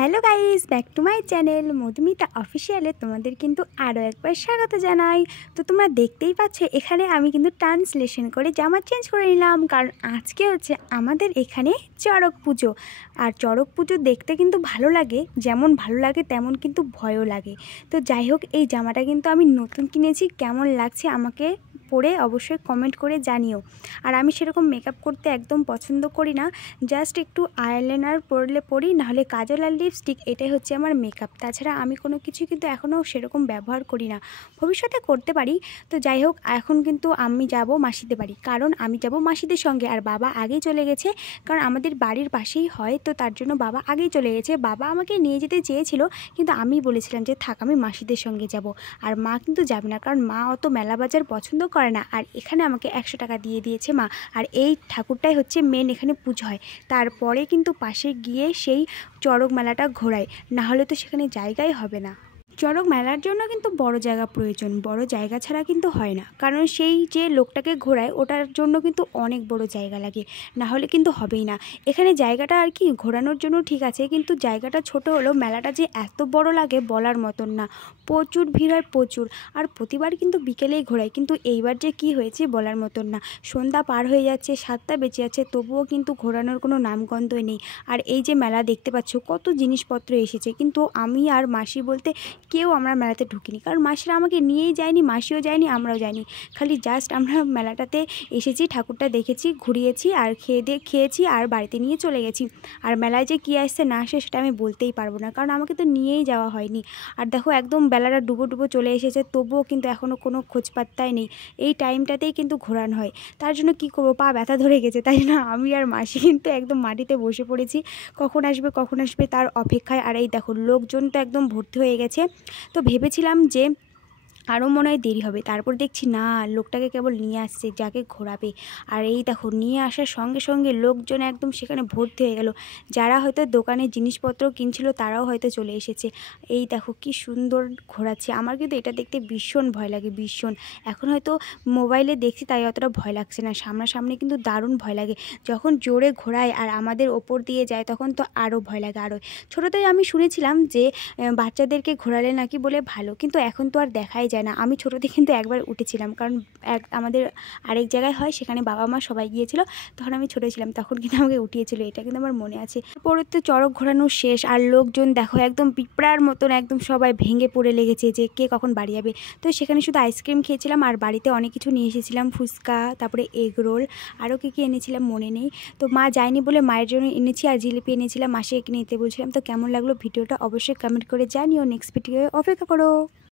Hello guys, back to my channel Madhumita অফিসিয়ালে তোমাদের কিন্তু আরও একবার স্বাগত জানাই। তো তোমরা দেখতেই পাচ্ছ এখানে আমি কিন্তু ট্রান্সলেশন করে জামা চেঞ্জ করে নিলাম, কারণ আজকে হচ্ছে আমাদের এখানে চড়ক পুজো। আর চড়ক পুজো দেখতে কিন্তু ভালো লাগে, যেমন ভালো লাগে তেমন কিন্তু ভয়ও লাগে। তো যাই হোক, এই জামাটা কিন্তু আমি নতুন কিনেছি, কেমন লাগছে আমাকে পরে অবশ্যই কমেন্ট করে জানিও। আর আমি সেরকম মেকআপ করতে একদম পছন্দ করি না, জাস্ট একটু আইলাইনার পরলে পরি, নাহলে কাজল আর লিপস্টিক, এটাই হচ্ছে আমার মেকআপ। তাছাড়া আমি কোনো কিছু কিন্তু এখনও সেরকম ব্যবহার করি না, ভবিষ্যতে করতে পারি। তো যাই হোক, এখন কিন্তু আমি যাব মাসিদের বাড়ি, কারণ আমি যাব মাসিদের সঙ্গে। আর বাবা আগেই চলে গেছে, কারণ আমাদের বাড়ির পাশেই হয়, তো তার জন্য বাবা আগেই চলে গেছে। বাবা আমাকে নিয়ে যেতে চেয়েছিল, কিন্তু আমি বলেছিলাম যে থাক, আমি মাসিদের সঙ্গে যাব। আর মা কিন্তু যাবে না, কারণ মা অত মেলা বাজার পছন্দ করে না। আর এখানে আমাকে 100 টাকা দিয়ে দিয়েছে মা। আর এই ঠাকুরটাই হচ্ছে মেন, এখানে পুজো হয়। তারপরে কিন্তু পাশে গিয়ে সেই চড়ক মেলাটা ঘোরায়, না হলে তো সেখানে জায়গাই হবে না। চড়ক মেলার জন্য কিন্তু বড় জায়গা প্রয়োজন, বড় জায়গা ছাড়া কিন্তু হয় না, কারণ সেই যে লোকটাকে ঘোরায় ওটার জন্য কিন্তু অনেক বড় জায়গা লাগে, না হলে কিন্তু হবেই না। এখানে জায়গাটা আর কি ঘোরানোর জন্য ঠিক আছে, কিন্তু জায়গাটা ছোট হলেও মেলাটা যে এত বড় লাগে বলার মতন না। প্রচুর ভিড় হয়, প্রচুর। আর প্রতিবার কিন্তু বিকেলেই ঘোরায়, কিন্তু এইবার যে কি হয়েছে বলার মতন না। সন্ধ্যা পার হয়ে যাচ্ছে, 7টা বেঁচে যাচ্ছে, তবুও কিন্তু ঘোরানোর কোনো নামগন্ধই নেই। আর এই যে মেলা দেখতে পাচ্ছ, কত জিনিসপত্র এসেছে, কিন্তু আমি আর মাসি বলতে কেউ আমরা মেলাতে ঢুকিনি, কারণ মাসিরা আমাকে নিয়েই যায়নি, মাসিও যায়নি, আমরাও যাইনি। খালি জাস্ট আমরা মেলাটাতে এসেছি, ঠাকুরটা দেখেছি, ঘুরিয়েছি, আর খেয়েছি, আর বাড়িতে নিয়ে চলে গেছি। আর মেলায় যে কী আসছে না আসে সেটা আমি বলতেই পারবো না, কারণ আমাকে তো নিয়েই যাওয়া হয়নি। আর দেখো, একদম বেলাটা ডুবো ডুবো চলে এসেছে, তবুও কিন্তু এখনও কোনো খোঁজ পাত্তাই নেই। এই টাইমটাতেই কিন্তু ঘোরানো হয়, তার জন্য কি করবো, পা ব্যথা ধরে গেছে, তাই না আমি আর মাসি কিন্তু একদম মাটিতে বসে পড়েছি, কখন আসবে তার অপেক্ষায়। আর এই দেখো, লোকজন তো একদম ভর্তি হয়ে গেছে। তো ভেবেছিলাম যে আরও মনে হয় দেরি হবে, তারপর দেখছি না, লোকটাকে কেবল নিয়ে আসছে যাকে ঘোরাবে। আর এই দেখো, নিয়ে আসার সঙ্গে সঙ্গে লোকজন একদম সেখানে ভর্তি হয়ে গেল। যারা হয়তো দোকানে জিনিসপত্র কিনছিল তারাও হয়তো চলে এসেছে। এই দেখো কি সুন্দর ঘোরাচ্ছে, আমার কিন্তু এটা দেখতে ভীষণ ভয় লাগে, ভীষণ। এখন হয়তো মোবাইলে দেখছি তাই অতটা ভয় লাগছে না, সামনাসামনি কিন্তু দারুণ ভয় লাগে। যখন জোরে ঘোরায় আর আমাদের ওপর দিয়ে যায়, তখন তো আরও ভয় লাগে, আরও। ছোটোতেই আমি শুনেছিলাম যে বাচ্চাদেরকে ঘোরালে নাকি বলে ভালো, কিন্তু এখন তো আর দেখাই যায় না। আমি ছোটোতে কিন্তু একবার উঠেছিলাম, কারণ আমাদের আরেক জায়গায় হয়, সেখানে বাবা মা সবাই গিয়েছিল, তখন আমি ছোটো ছিলাম, তখন কিন্তু আমাকে উঠিয়েছিল, এটা কিন্তু আমার মনে আছে। পরে তো চড়ক ঘোরানো শেষ, আর লোকজন দেখো একদম পিঁপড়ার মতন একদম সবাই ভেঙে পড়ে লেগেছে যে কে কখন বাড়ি যাবে। তো সেখানে শুধু আইসক্রিম খেয়েছিলাম, আর বাড়িতে অনেক কিছু নিয়ে এসেছিলাম, ফুচকা, তারপরে এগ রোল, আরও কী কী এনেছিলাম মনে নেই। তো মা যায়নি বলে মায়ের জন্য এনেছি, আর জিলিপি এনেছিলাম, মাসি এঁকে নিতে বলছিলাম। তো কেমন লাগলো ভিডিওটা অবশ্যই কমেন্ট করে জানিও, নেক্সট ভিডিও অপেক্ষা করো।